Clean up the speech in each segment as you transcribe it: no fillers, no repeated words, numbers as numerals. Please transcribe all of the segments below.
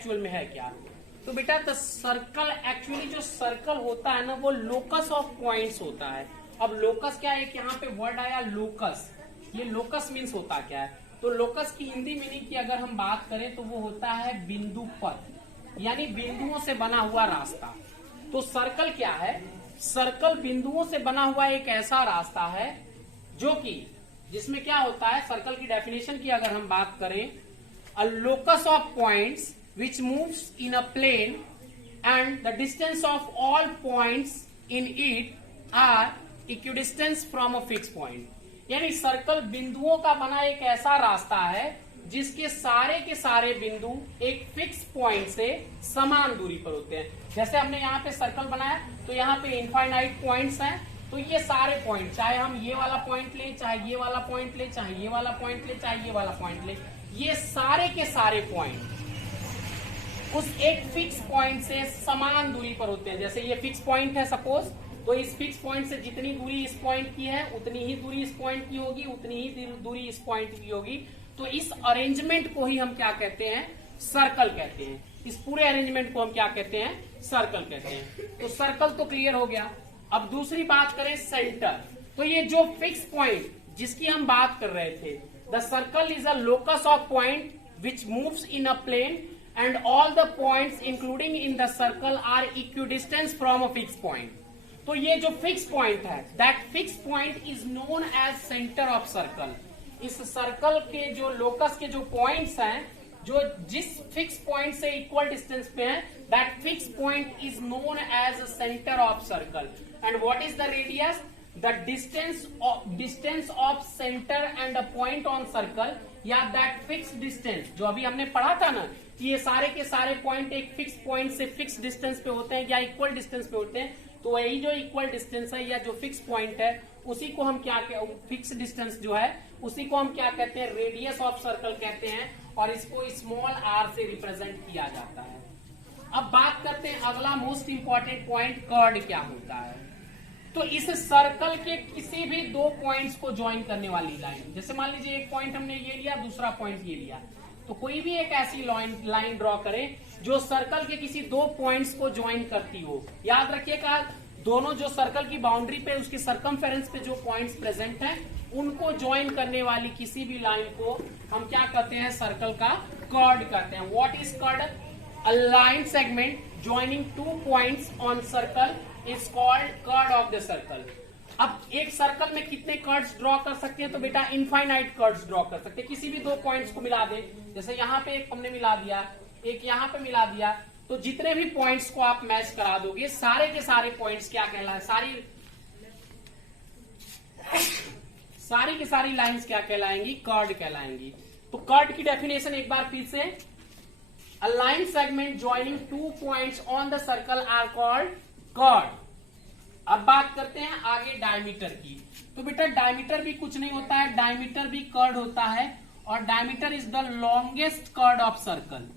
Actual में है क्या? तो बेटा द सर्कल, एक्चुअली जो सर्कल होता है ना वो लोकस ऑफ पॉइंट्स होता है। अब लोकस क्या है, यहाँ पे वर्ड आया लोकस, ये लोकस मीन्स होता क्या है? तो लोकस की हिंदी मीनिंग की अगर हम बात करें तो वो होता है बिंदु पथ, यानी बिंदुओं से बना हुआ रास्ता। तो सर्कल क्या है? सर्कल बिंदुओं से बना हुआ एक ऐसा रास्ता है जो कि जिसमें क्या होता है, सर्कल की डेफिनेशन की अगर हम बात करें, a locus of points which moves in a plane and the distance of all points in it are equidistance from a fix point. यानी सर्कल बिंदुओं का बना एक ऐसा रास्ता है जिसके सारे के सारे बिंदु एक फिक्स पॉइंट से समान दूरी पर होते हैं। जैसे हमने यहाँ पे सर्कल बनाया तो यहाँ पे इनफाइनाइट पॉइंट्स हैं, तो ये सारे पॉइंट, चाहे हम ये वाला पॉइंट ले, चाहे ये वाला पॉइंट ले, चाहे ये वाला पॉइंट ले, चाहे ये वाला पॉइंट ले, ये सारे के सारे पॉइंट उस एक फिक्स पॉइंट से समान दूरी पर होते हैं। जैसे ये फिक्स पॉइंट है सपोज, तो इस फिक्स पॉइंट से जितनी दूरी इस पॉइंट की है उतनी ही दूरी इस पॉइंट की होगी, उतनी ही दूरी इस पॉइंट की होगी। तो इस अरेंजमेंट को ही हम क्या कहते हैं? सर्कल कहते हैं। इस पूरे अरेंजमेंट को हम क्या कहते हैं? सर्कल कहते हैं। तो सर्कल तो क्लियर हो गया। अब दूसरी बात करें सेंटर। तो ये जो फिक्स पॉइंट जिसकी हम बात कर रहे थे, the circle is a locus of point which moves in a plane and all the points including in the circle are equidistance from a fix point. तो ये जो फिक्स पॉइंट है, that fix point is known as centre of circle. इस circle के जो locus के जो points हैं, जो जिस फिक्स पॉइंट से इक्वल डिस्टेंस पे हैं, that fix point is known as centre of circle. And what is the radius? The distance of centre and a point on circle, या दैट फिक्स डिस्टेंस जो अभी हमने पढ़ा था ना कि ये सारे के सारे पॉइंट एक फिक्स पॉइंट से फिक्स डिस्टेंस पे होते हैं या इक्वल डिस्टेंस पे होते हैं। तो वही जो इक्वल डिस्टेंस है या जो फिक्स पॉइंट है उसी को हम क्या, फिक्स डिस्टेंस जो है उसी को हम क्या कहते हैं? रेडियस ऑफ सर्कल कहते हैं, और इसको स्मॉल आर से रिप्रेजेंट किया जाता है। अब बात करते हैं अगला मोस्ट इंपॉर्टेंट पॉइंट, कर्ड क्या होता है। तो इस सर्कल के किसी भी दो पॉइंट्स को ज्वाइन करने वाली लाइन, जैसे मान लीजिए एक पॉइंट हमने ये लिया, दूसरा पॉइंट ये लिया, तो कोई भी एक ऐसी लाइन ड्रॉ करें जो सर्कल के किसी दो पॉइंट्स को ज्वाइन करती हो। याद रखिएगा, दोनों जो सर्कल की बाउंड्री पे उसके सर्कमफेरेंस पे जो पॉइंट्स प्रेजेंट हैं उनको ज्वाइन करने वाली किसी भी लाइन को हम क्या कहते हैं? सर्कल का कर्ड कहते हैं। What is chord? A line segment joining two points on circle is called chord of the circle. अब एक सर्कल में कितने कर्ड्स ड्रॉ कर सकते हैं? तो बेटा इनफाइनाइट कर्ड्स ड्रॉ कर सकते हैं। किसी भी दो पॉइंट्स को मिला दें, जैसे यहाँ पे एक हमने मिला दिया, एक यहाँ पे मिला दिया, तो जितने भी पॉइंट्स को आप मैच करा दोगे सारे के सारे पॉइंट्स क्या कहलाए? सारी की सारी लाइंस क्या कहलाएंगी? कर्ड कहलाएंगी। तो कर्ड की डेफिनेशन एक बार फिर से, a line segment joining two points on the circle are called chord. अब बात करते हैं आगे डायमीटर की। तो बेटा डायमीटर भी कुछ नहीं होता है, डायमीटर भी कर्ड होता है, और diameter is the longest chord of circle.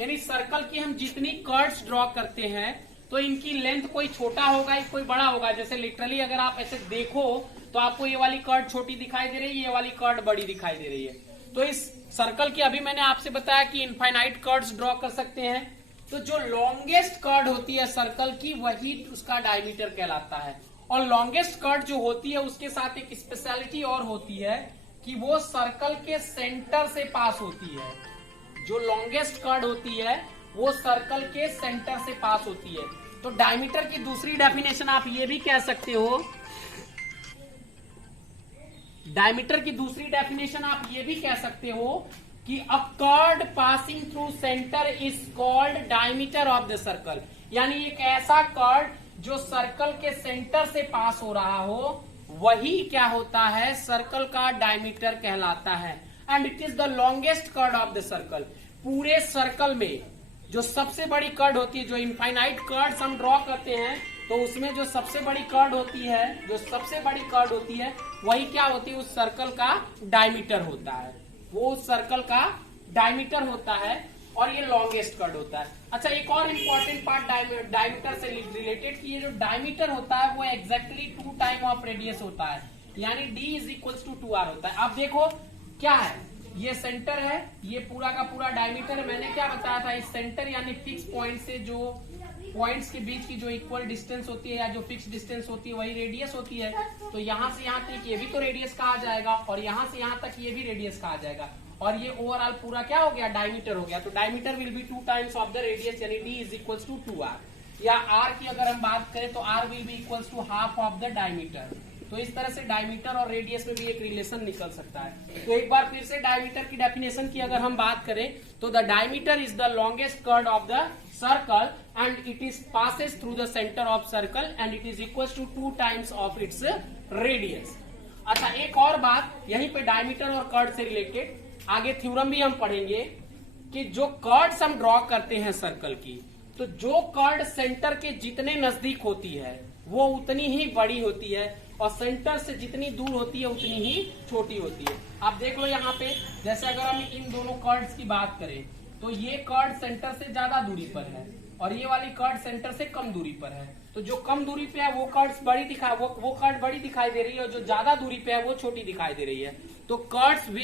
यानी सर्कल की हम जितनी कर्ड्स ड्रॉ करते हैं तो इनकी लेंथ कोई छोटा होगा कोई बड़ा होगा। जैसे लिटरली अगर आप ऐसे देखो तो आपको ये वाली कर्ड छोटी दिखाई दे रही है, ये वाली कर्ड बड़ी दिखाई दे रही है। तो इस सर्कल की अभी मैंने आपसे बताया कि इनफाइनाइट कर्ड्स ड्रॉ कर सकते हैं। तो जो लॉन्गेस्ट कर्ड होती है सर्कल की वही उसका डायमीटर कहलाता है। और लॉन्गेस्ट कर्ड जो होती है उसके साथ एक स्पेशलिटी और होती है कि वो सर्कल के सेंटर से पास होती है। जो लॉन्गेस्ट कर्ड होती है वो सर्कल के सेंटर से पास होती है। तो डायमीटर की दूसरी डेफिनेशन आप ये भी कह सकते हो, डायमीटर की दूसरी डेफिनेशन आप ये भी कह सकते हो कि a chord passing through centre is called diameter of the circle. यानी एक ऐसा कर्ड जो सर्कल के सेंटर से पास हो रहा हो वही क्या होता है? सर्कल का डायमीटर कहलाता है। And it is the longest chord of the circle. पूरे सर्कल में जो सबसे बड़ी कर्ड होती है, जो इनफाइनाइट कर्ड्स हम ड्रॉ करते हैं तो उसमें जो सबसे बड़ी कर्ड होती है, वही क्या होती है? उस सर्कल का डायमीटर होता है। वो उस सर्कल का डायमीटर होता है और ये लॉन्गेस्ट कर्ड होता है। अच्छा, एक और इंपॉर्टेंट पार्ट डायमीटर से रिलेटेड कि ये जो डायमीटर होता है वो एग्जैक्टली 2 टाइम ऑफ रेडियस होता है, यानी d is equal to 2r होता है। अब देखो क्या है, ये सेंटर है, ये पूरा का पूरा डायमीटर है। मैंने क्या बताया था, इस सेंटर यानी फिक्स पॉइंट से जो पॉइंट्स के बीच की जो इक्वल डिस्टेंस होती है या जो फिक्स डिस्टेंस होती है वही रेडियस होती है। तो यहाँ से यहाँ तक ये भी तो रेडियस कहा जाएगा और यहाँ से यहाँ तक ये भी रेडियस कहा जाएगा और ये ओवरऑल पूरा क्या हो गया, डायमीटर हो गया। तो diameter will be 2 times of the radius यानी d is equals to 2r। या r की अगर हम बात करें तो r will be equals to half of the diameter. तो इस तरह से डायमीटर और रेडियस में भी एक रिलेशन निकल सकता है। तो एक बार फिर से डायमीटर की डेफिनेशन की अगर हम बात करें तो the diameter is the longest curve of the circle and it is passes through the centre of circle and it is equal to 2 times of its radius. अच्छा, एक और बात यहीं पे डायमीटर और कर्व से रिलेटेड, आगे थ्योरम भी हम पढ़ेंगे कि जो कर्व्स हम ड्रॉ करते हैं सर्कल की, तो जो कर्व सेंटर के जितने नजदीक होती है वो उतनी ही बड़ी होती है और सेंटर से जितनी दूर होती है उतनी ही छोटी होती है। आप देख लो यहाँ पे, जैसे अगर हम इन दोनों कर्व्स की बात करें तो ये कर्व सेंटर से ज्यादा दूरी पर है और ये वाली कर्व सेंटर से कम दूरी पर है। तो जो कम दूरी पे है वो कर्व बड़ी दिखाई वो कर्व बड़ी दिखाई दे रही है और जो ज्यादा दूरी पे है वो छोटी दिखाई दे रही है। तो कर्व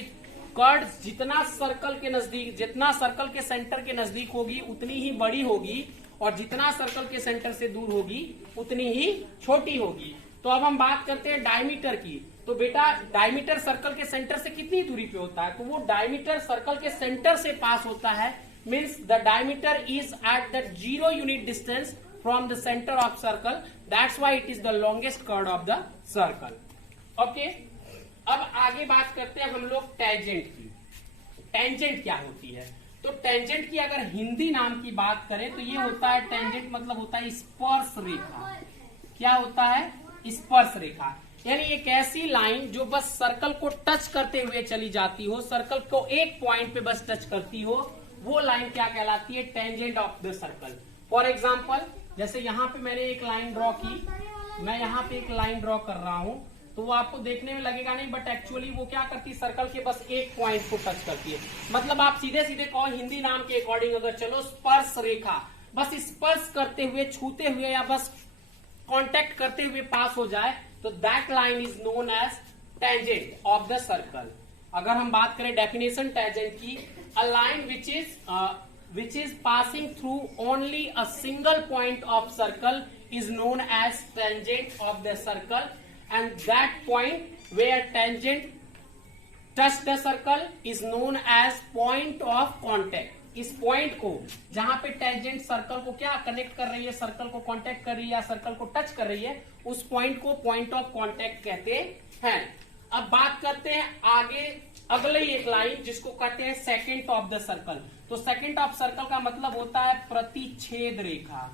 जितना सर्कल के नजदीक, जितना सर्कल के सेंटर के नजदीक होगी उतनी ही बड़ी होगी और जितना सर्कल के सेंटर से दूर होगी उतनी ही छोटी होगी। तो अब हम बात करते हैं डायमीटर की। तो बेटा डायमीटर सर्कल के सेंटर से कितनी दूरी पे होता है, तो वो डायमीटर सर्कल के सेंटर से पास होता है, means the diameter is at the 0 unit distance from the centre of circle, that's why it is the longest curve of the circle. Okay, अब आगे बात करते हैं हम लोग टेंजेंट की। टेंजेंट क्या होती है, तो टेंजेंट की अगर हिंदी नाम की बात करें तो ये होता है, टेंजेंट मतलब होता है स्पर्श रेखा। क्या होता है, स्पर्श रेखा, यानी एक ऐसी लाइन जो बस सर्कल को टच करते हुए चली जाती हो, सर्कल को एक पॉइंट पे बस टच करती हो, वो लाइन क्या कहलाती है, tangent of the circle. For example, जैसे यहाँ पे मैंने एक लाइन ड्रॉ की, मैं यहाँ पे एक लाइन ड्रॉ कर रहा हूं, तो वो आपको देखने में लगेगा नहीं, बट एक्चुअली वो क्या करती है, सर्कल के बस एक पॉइंट को टच करती है। मतलब आप सीधे सीधे कहो हिंदी नाम के अकॉर्डिंग अगर चलो, स्पर्श रेखा, बस स्पर्श करते हुए, छूते हुए या बस कांटेक्ट करते हुए पास हो जाए तो that line is known as tangent of the circle. अगर हम बात करें डेफिनेशन टेंजेंट की, a line which is passing through only a single point of circle is known as tangent of the circle and that point where tangent touch the circle is known as point of contact। इस point को जहां पे tangent circle को क्या connect कर रही है, circle को कांटेक्ट कर रही है या सर्कल को टच कर रही है, उस पॉइंट को पॉइंट ऑफ कांटेक्ट कहते हैं। अब बात करते हैं आगे अगले एक लाइन जिसको कहते हैं सेकेंड ऑफ द सर्कल। तो सेकेंड ऑफ सर्कल का मतलब होता है प्रतिच्छेद रेखा।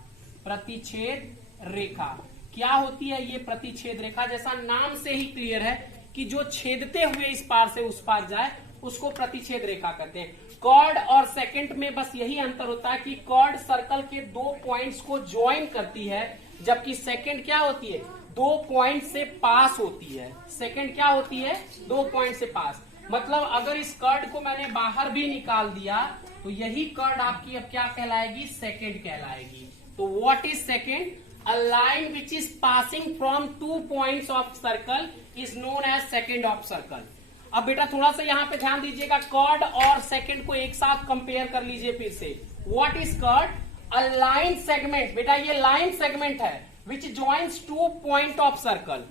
प्रतिच्छेद रेखा क्या होती है, ये प्रतिच्छेद रेखा जैसा नाम से ही क्लियर है कि जो छेदते हुए इस पार से उस पार जाए उसको प्रतिच्छेद रेखा कहते हैं। कॉर्ड और सेकंड में बस यही अंतर होता है कि कॉर्ड सर्कल के 2 पॉइंट्स को ज्वाइन करती है, जबकि सेकंड क्या होती है, 2 पॉइंट से पास होती है। सेकंड क्या होती है, 2 पॉइंट से पास। मतलब अगर इस कर्ड को मैंने बाहर भी निकाल दिया तो यही कर्ड आपकी अब क्या कहलाएगी, सेकंड कहलाएगी। तो what is second, a line which is passing from 2 points of circle is known as second of circle। अब बेटा थोड़ा सा यहाँ पे ध्यान दीजिएगा, कॉर्ड और सेकंड को एक साथ कंपेयर कर लीजिए फिर से। What is chord, a line segment, बेटा ये लाइन सेगमेंट है which joins 2 point of circle.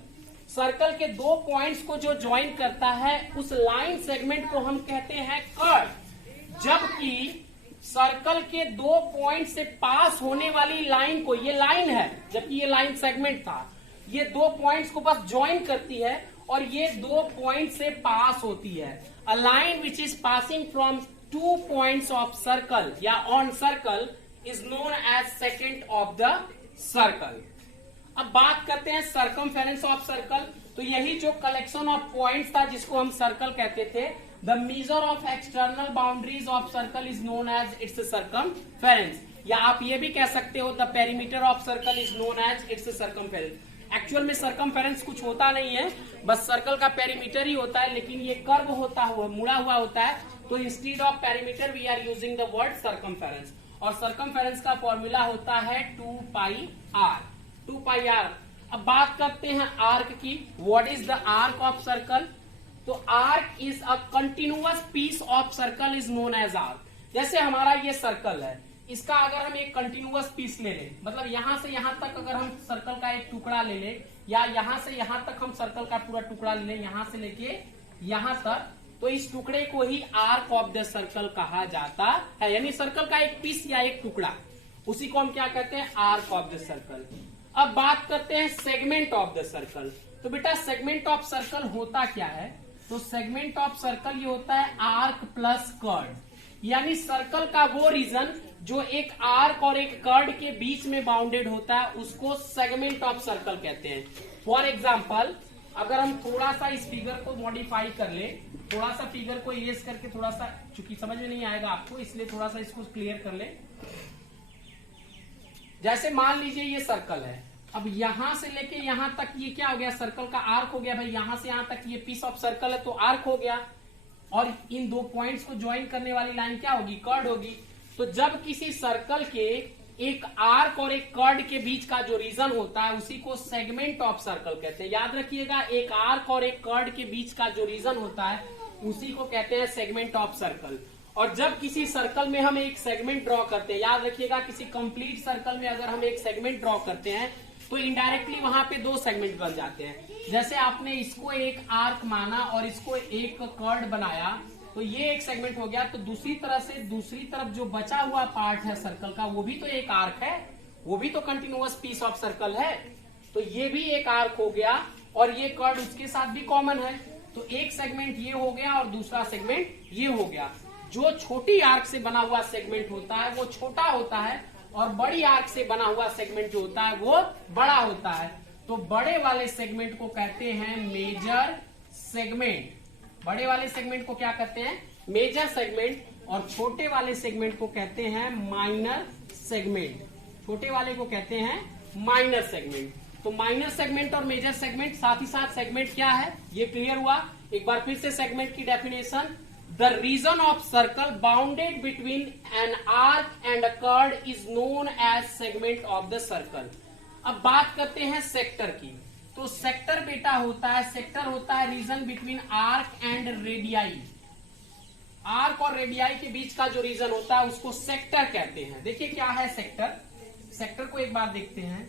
Circle के 2 पॉइंट्स को जो ज्वाइन करता है उस लाइन सेगमेंट को हम कहते हैं कॉर्ड। जबकि सर्कल के 2 पॉइंट से पास होने वाली लाइन को, ये लाइन है जबकि ये लाइन सेगमेंट था, ये 2 पॉइंट्स को बस ज्वाइन करती है और ये 2 पॉइंट से पास होती है। A line which is passing from 2 points of circle या on circle is known as secant of the circle. अब बात करते हैं सर्कमफेरेंस ऑफ सर्कल। तो यही जो कलेक्शन ऑफ पॉइंट्स था जिसको हम सर्कल कहते थे, the measure of external boundaries of circle is known as its circumference। या आप ये भी कह सकते हो the perimeter of circle is known as its circumference। Actual में सर्कमफेरेंस कुछ होता नहीं है, बस सर्कल का पेरीमीटर ही होता है, लेकिन ये कर्व होता हुआ, मुड़ा हुआ होता है। तो instead of perimeter we are using the word circumference, और सर्कमफेरेंस का फॉर्मूला होता है 2πr। 2πr। अब बात करते हैं आर्क की। What is the arc of circle, तो arc is a continuous piece of circle is known as arc. जैसे हमारा ये सर्कल है, इसका अगर हम एक कंटिन्यूअस पीस ले लें, मतलब यहां से यहां तक अगर हम सर्कल का एक टुकड़ा ले लें, या यहां से यहां तक हम सर्कल का पूरा टुकड़ा ले लें, यहां से लेके यहां तक, तो इस टुकड़े को ही आर्क ऑफ द सर्कल कहा जाता है। यानी सर्कल का एक पीस या एक टुकड़ा, उसी को हम क्या कहते हैं, आर्क ऑफ द सर्कल। अब बात करते हैं सेगमेंट ऑफ द सर्कल। तो बेटा सेगमेंट ऑफ सर्कल होता क्या है, तो सेगमेंट ऑफ सर्कल ये होता है आर्क प्लस कर्ड, यानी सर्कल का वो रीजन जो एक आर्क और एक कर्ड के बीच में बाउंडेड होता है, उसको सेगमेंट ऑफ सर्कल कहते हैं। फॉर एग्जाम्पल, अगर हम थोड़ा सा इस फिगर को मॉडिफाई कर ले, थोड़ा सा फिगर को इरेज करके, थोड़ा सा, चूंकि समझ में नहीं आएगा आपको इसलिए थोड़ा सा इसको क्लियर कर ले। जैसे मान लीजिए ये सर्कल है, अब यहां से लेके यहां तक ये क्या हो गया, सर्कल का आर्क हो गया भाई। यहां से यहां तक ये पीस ऑफ सर्कल है तो आर्क हो गया, और इन दो पॉइंट्स को ज्वाइन करने वाली लाइन क्या होगी, कर्ड होगी। तो जब किसी सर्कल के एक आर्क और एक कर्ड के बीच का जो रीजन होता है, उसी को सेगमेंट ऑफ सर्कल कहते हैं। याद रखिएगा, एक आर्क और एक कर्ड के बीच का जो रीजन होता है, उसी को कहते हैं सेगमेंट ऑफ सर्कल। और जब किसी सर्कल में हम एक सेगमेंट ड्रॉ करते हैं, याद रखिएगा, किसी कंप्लीट सर्कल में अगर हम एक सेगमेंट ड्रॉ करते हैं तो इनडायरेक्टली वहां पे दो सेगमेंट बन जाते हैं। जैसे आपने इसको एक आर्क माना और इसको एक कर्ड बनाया, तो ये एक सेगमेंट हो गया। तो दूसरी तरह से दूसरी तरफ जो बचा हुआ पार्ट है सर्कल का, वो भी तो एक आर्क है, वो भी तो कंटिन्यूअस पीस ऑफ सर्कल है, तो ये भी एक आर्क हो गया, और ये कर्ड उसके साथ भी कॉमन है। तो एक सेगमेंट ये हो गया और दूसरा सेगमेंट ये हो गया। जो छोटी आर्क से बना हुआ सेगमेंट होता है वो छोटा होता है, और बड़ी आर्क से बना हुआ सेगमेंट जो होता है वो बड़ा होता है। तो बड़े वाले सेगमेंट को कहते हैं मेजर सेगमेंट। बड़े वाले सेगमेंट को क्या कहते हैं, मेजर सेगमेंट, और छोटे वाले सेगमेंट को कहते हैं माइनर सेगमेंट। छोटे वाले को कहते हैं माइनर सेगमेंट। तो माइनर सेगमेंट और मेजर सेगमेंट, साथ ही साथ सेगमेंट क्या है ये क्लियर हुआ। एक बार फिर से सेगमेंट की definition, the region of circle bounded between an arc and a chord is known as segment of the circle. अब बात करते हैं सेक्टर की। तो सेक्टर बेटा होता है, सेक्टर होता है region between arc and radii. Arc और रेडियाई के बीच का जो रीजन होता है उसको सेक्टर कहते हैं। देखिए क्या है सेक्टर, सेक्टर को एक बार देखते हैं।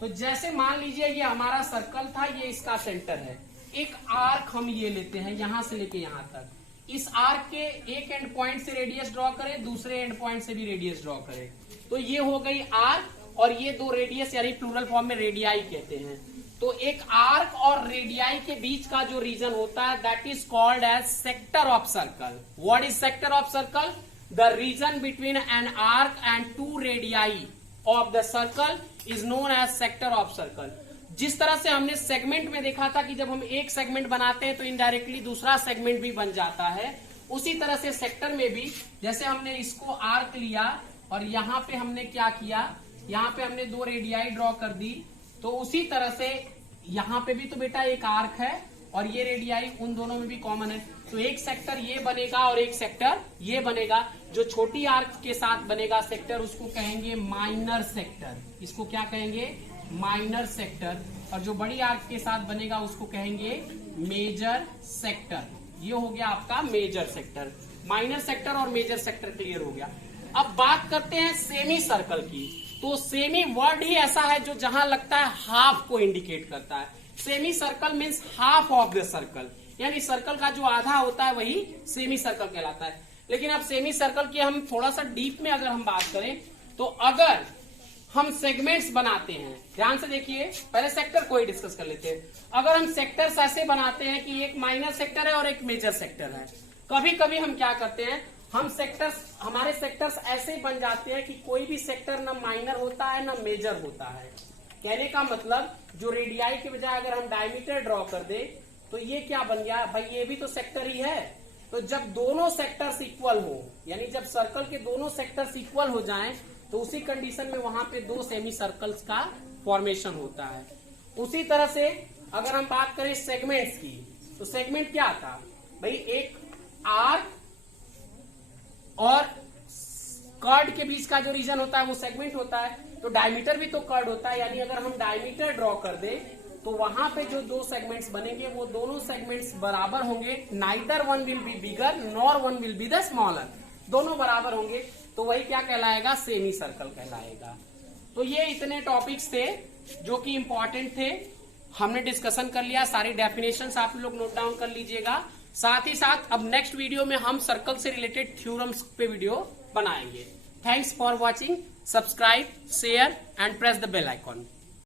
तो जैसे मान लीजिए ये हमारा सर्कल था, ये इसका सेंटर है। एक आर्क हम ये लेते हैं यहां से लेके यहां तक। इस आर्क के एक एंड पॉइंट से रेडियस ड्रॉ करें, दूसरे एंड पॉइंट से भी रेडियस ड्रॉ करें, तो ये हो गई आर्क, और ये दो रेडियस यानी प्लूरल फॉर्म में रेडियाई कहते हैं। तो एक आर्क और रेडियाई के बीच का जो रीजन होता है that is called as sector of circle. What is sector of circle? The region between an arc and two radii of the circle is known as sector of circle. जिस तरह से हमने segment में देखा था कि जब हम एक सेगमेंट बनाते हैं तो इनडायरेक्टली दूसरा सेगमेंट भी बन जाता है, उसी तरह से सेक्टर में भी, जैसे हमने इसको आर्क लिया और यहाँ पे हमने क्या किया, यहाँ पे हमने दो रेडियाई ड्रॉ कर दी, तो उसी तरह से यहाँ पे भी तो बेटा एक आर्क है और ये रेडियाई उन दोनों में भी कॉमन है। तो एक सेक्टर ये बनेगा और एक सेक्टर ये बनेगा। जो छोटी आर्क के साथ बनेगा सेक्टर उसको कहेंगे माइनर सेक्टर। इसको क्या कहेंगे? Minor sector. और जो बड़ी आर्क के साथ बनेगा उसको कहेंगे मेजर सेक्टर। ये हो गया आपका मेजर सेक्टर। माइनर सेक्टर और मेजर सेक्टर क्लियर हो गया। अब बात करते हैं सेमी सर्कल की। तो सेमी वर्ड ही ऐसा है जो जहां लगता है हाफ को इंडिकेट करता है। Semi circle means half of the circle, यानी सर्कल का जो आधा होता है वही सेमी सर्कल कहलाता है। लेकिन अब सेमी सर्कल की हम थोड़ा सा डीप में अगर हम बात करें तो अगर हम सेगमेंट्स बनाते हैं, ध्यान से देखिए, पहले सेक्टर को ही डिस्कस कर लेते हैं। अगर हम सेक्टर्स ऐसे बनाते हैं कि एक माइनर सेक्टर है और एक मेजर सेक्टर है, कभी कभी हम क्या करते हैं, हम सेक्टर्स, हमारे सेक्टर्स ऐसे बन जाते हैं कि कोई भी सेक्टर ना माइनर होता है ना मेजर होता है। कहने का मतलब जो रेडियाई के बजाय अगर हम डायमीटर ड्रॉ कर दे तो ये क्या बन गया भाई, ये भी तो सेक्टर ही है। तो जब दोनों सेक्टर्स इक्वल हो, यानी जब सर्कल के दोनों सेक्टर्स इक्वल हो जाएं, तो उसी कंडीशन में वहां पे दो सेमी सर्कल्स का फॉर्मेशन होता है। उसी तरह से अगर हम बात करें सेगमेंट्स की, तो सेगमेंट क्या था भाई, एक आर्क और कर्ड के बीच का जो रीजन होता है वो सेगमेंट होता है। तो डायमीटर भी तो कर्ड होता है, यानी अगर हम डायमीटर ड्रॉ कर दे तो वहां पे जो दो सेगमेंट्स बनेंगे वो दोनों सेगमेंट्स बराबर होंगे, neither one will be bigger nor one will be the smaller, दोनों बराबर होंगे, तो वही क्या कहलाएगा, सेमी सर्कल कहलाएगा। तो ये इतने टॉपिक्स थे जो कि इंपॉर्टेंट थे, हमने डिस्कशन कर लिया, सारी डेफिनेशंस आप लोग नोट डाउन कर लीजिएगा। साथ ही साथ अब नेक्स्ट वीडियो में हम सर्कल से रिलेटेड थ्योरम्स पे वीडियो बनाएंगे। Thanks for watching, subscribe, share and press the bell icon.